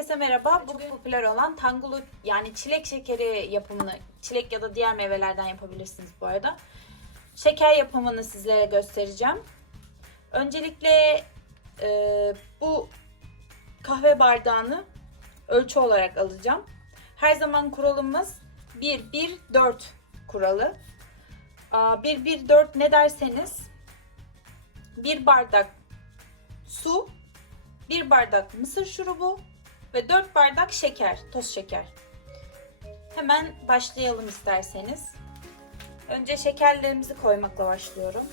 Herkese merhaba. Bugün popüler olan tangulu yani çilek şekeri yapımını, çilek ya da diğer meyvelerden yapabilirsiniz bu arada. Şeker yapımını sizlere göstereceğim. Öncelikle e, bu kahve bardağını ölçü olarak alacağım. Her zaman kuralımız 1-1-4 kuralı. 1-1-4 ne derseniz bir bardak su, bir bardak mısır şurubu ve 4 bardak şeker, toz şeker. Hemen başlayalım isterseniz. Önce şekerlerimizi koymakla başlıyorum.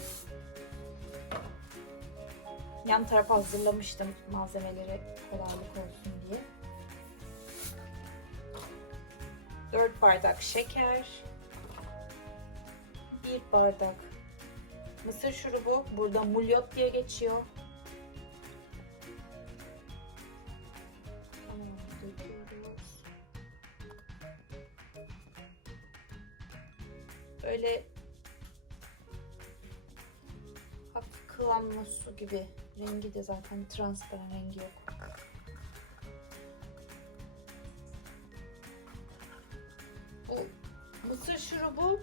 Yan tarafa hazırlamıştım malzemeleri kolaylık olsun diye. 4 bardak şeker. 1 bardak mısır şurubu. Burada mulyot diye geçiyor. Böyle hafif kıvamlı su gibi. Rengi de zaten transparan rengi yok. Bu mısır şurubu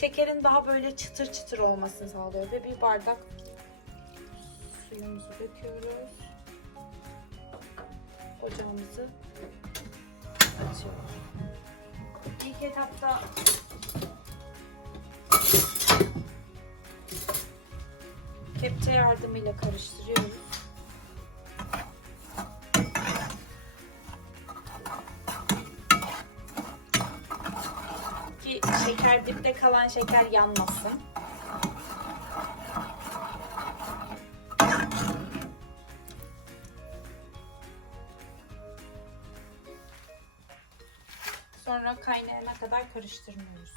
şekerin daha böyle çıtır çıtır olmasını sağlıyor ve bir bardak suyumuzu döküyoruz ocağımızı açıyoruz. İlk etapta kepçe yardımıyla karıştırıyoruz. Ki şeker dipte kalan şeker yanmasın. Sonra kaynayana kadar karıştırmıyoruz.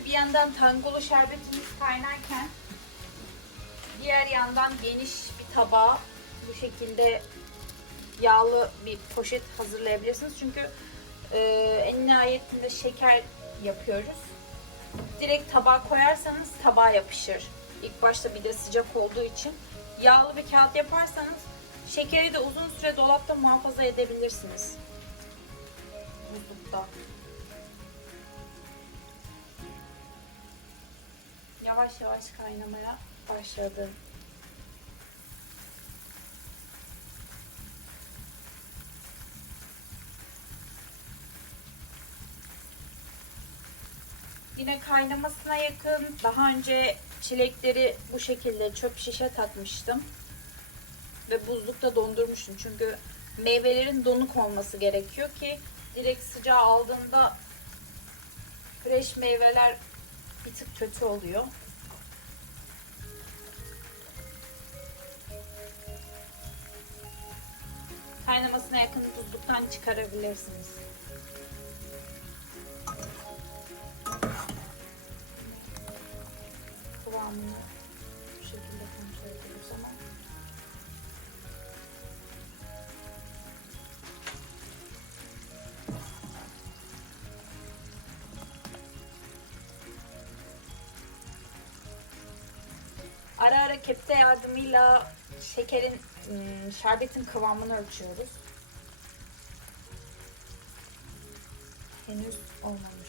Tabii bir yandan tangolu şerbetimiz kaynarken diğer yandan geniş bir tabağa bu şekilde yağlı bir poşet hazırlayabilirsiniz. Çünkü e, en nihayetinde şeker yapıyoruz. Direkt tabağa koyarsanız tabağa yapışır. İlk başta bir de sıcak olduğu için. Yağlı bir kağıt yaparsanız şekeri de uzun süre dolapta muhafaza edebilirsiniz. Buzlukta. Yavaş yavaş kaynamaya başladı. Yine kaynamasına yakın daha önce çilekleri bu şekilde çöp şişe takmıştım. Ve buzlukta dondurmuştum. Çünkü meyvelerin donuk olması gerekiyor ki direkt sıcağı aldığında fresh meyveler bir tık kötü oluyor. Kaynamasına yakın buzluktan çıkarabilirsiniz. Kepçe yardımıyla şekerin ım, şerbetin kıvamını ölçüyoruz. Henüz olmamış.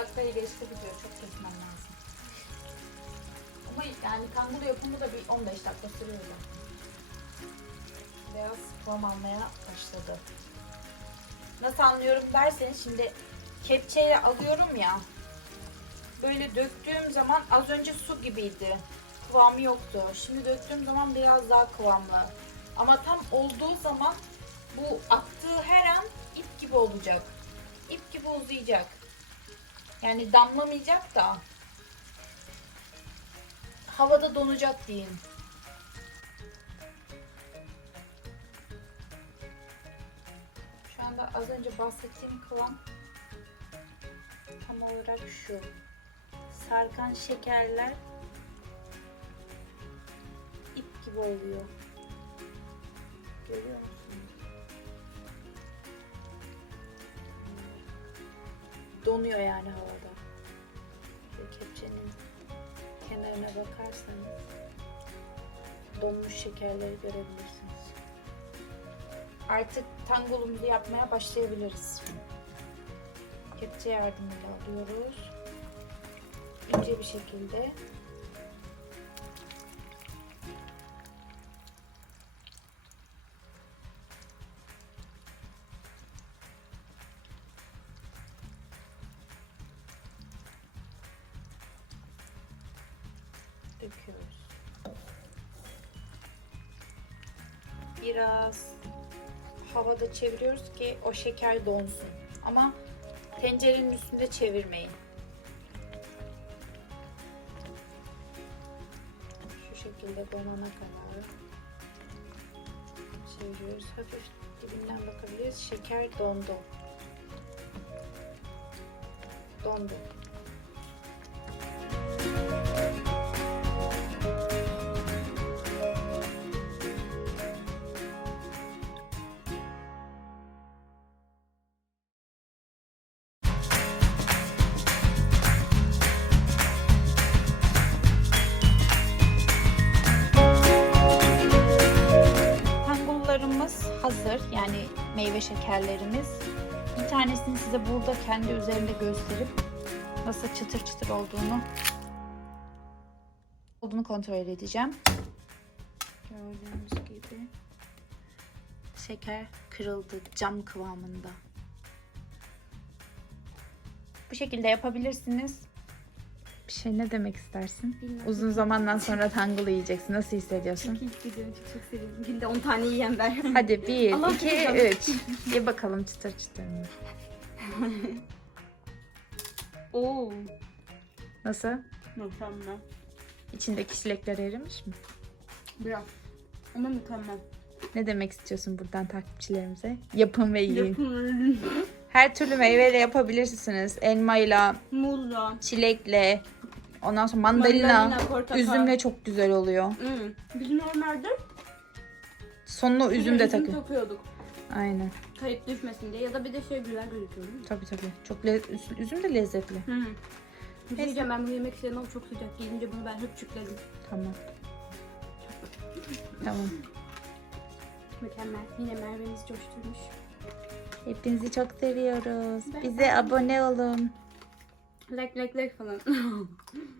Dakikayı geçti gidiyor. Çok kesmem lazım. Ama yani kanguru yapımı da bir 15 dakika sürüyor. Beyaz kıvam almaya başladı. Nasıl anlıyorum derseniz şimdi kepçeyle alıyorum ya. Böyle döktüğüm zaman az önce su gibiydi. Kıvamı yoktu. Şimdi döktüğüm zaman biraz daha kıvamlı. Ama tam olduğu zaman bu aktığı her an ip gibi olacak. İp gibi uzayacak. Yani damlamayacak da havada donacak diyeyim. Şu anda az önce bahsettiğim kıvam tam olarak şu. Sarkan şekerler ip gibi oluyor. Görüyor musunuz? Donuyor yani havada. Şöyle kepçenin kenarına bakarsanız donmuş şekerleri görebilirsiniz. Artık tangolumuzu yapmaya başlayabiliriz. Kepçe yardımıyla alıyoruz. İnce bir şekilde döküyoruz. Biraz havada çeviriyoruz ki o şeker donsun. Ama tencerenin üstünde çevirmeyin. Şu şekilde donana kadar çeviriyoruz. Hafif dibinden bakabiliriz. Şeker dondu. Dondu. Meyve şekerlerimiz. Bir tanesini size burada kendi üzerinde gösterip nasıl çıtır çıtır olduğunu olduğunu kontrol edeceğim. Gördüğünüz gibi şeker kırıldı cam kıvamında. Bu şekilde yapabilirsiniz. Bir şey ne demek istersin? Bilmem. Uzun zamandan sonra tangolu yiyeceksin. Nasıl hissediyorsun? Çok iyi hissediyorum. Çok çok seviyorum. Günde 10 tane yiyen ben. Hadi bir, Allah iki, bilir. üç. Ye bakalım çıtır çıtır? Oo. Nasıl? Mükemmel. İçindeki çilekler erimiş mi? Biraz. Ama mükemmel. Ne demek istiyorsun buradan takipçilerimize? Yapın ve yiyin. Yapın. Her türlü meyveyle yapabilirsiniz. Elmayla, Muzla. çilekle, ondan sonra mandalina, Mandalina, portakal. üzümle çok güzel oluyor. Hmm. Biz normalde Sonuna üzüm de takıyor. takıyorduk. Aynen. Kayıp düşmesin diye. Ya da bir de şey güzel gözüküyor. değil mi? Tabii tabii. Çok le- üz- üzüm de lezzetli. Hı. Bir şey diyeceğim ben bunu yemek ama çok sıcak. Gelince bunu ben hep çükledim. Tamam. Tamam. Mükemmel. Yine Merve'miz coşturmuş. Hepinizi çok seviyoruz. Bize abone olun. Like, like, like van hem.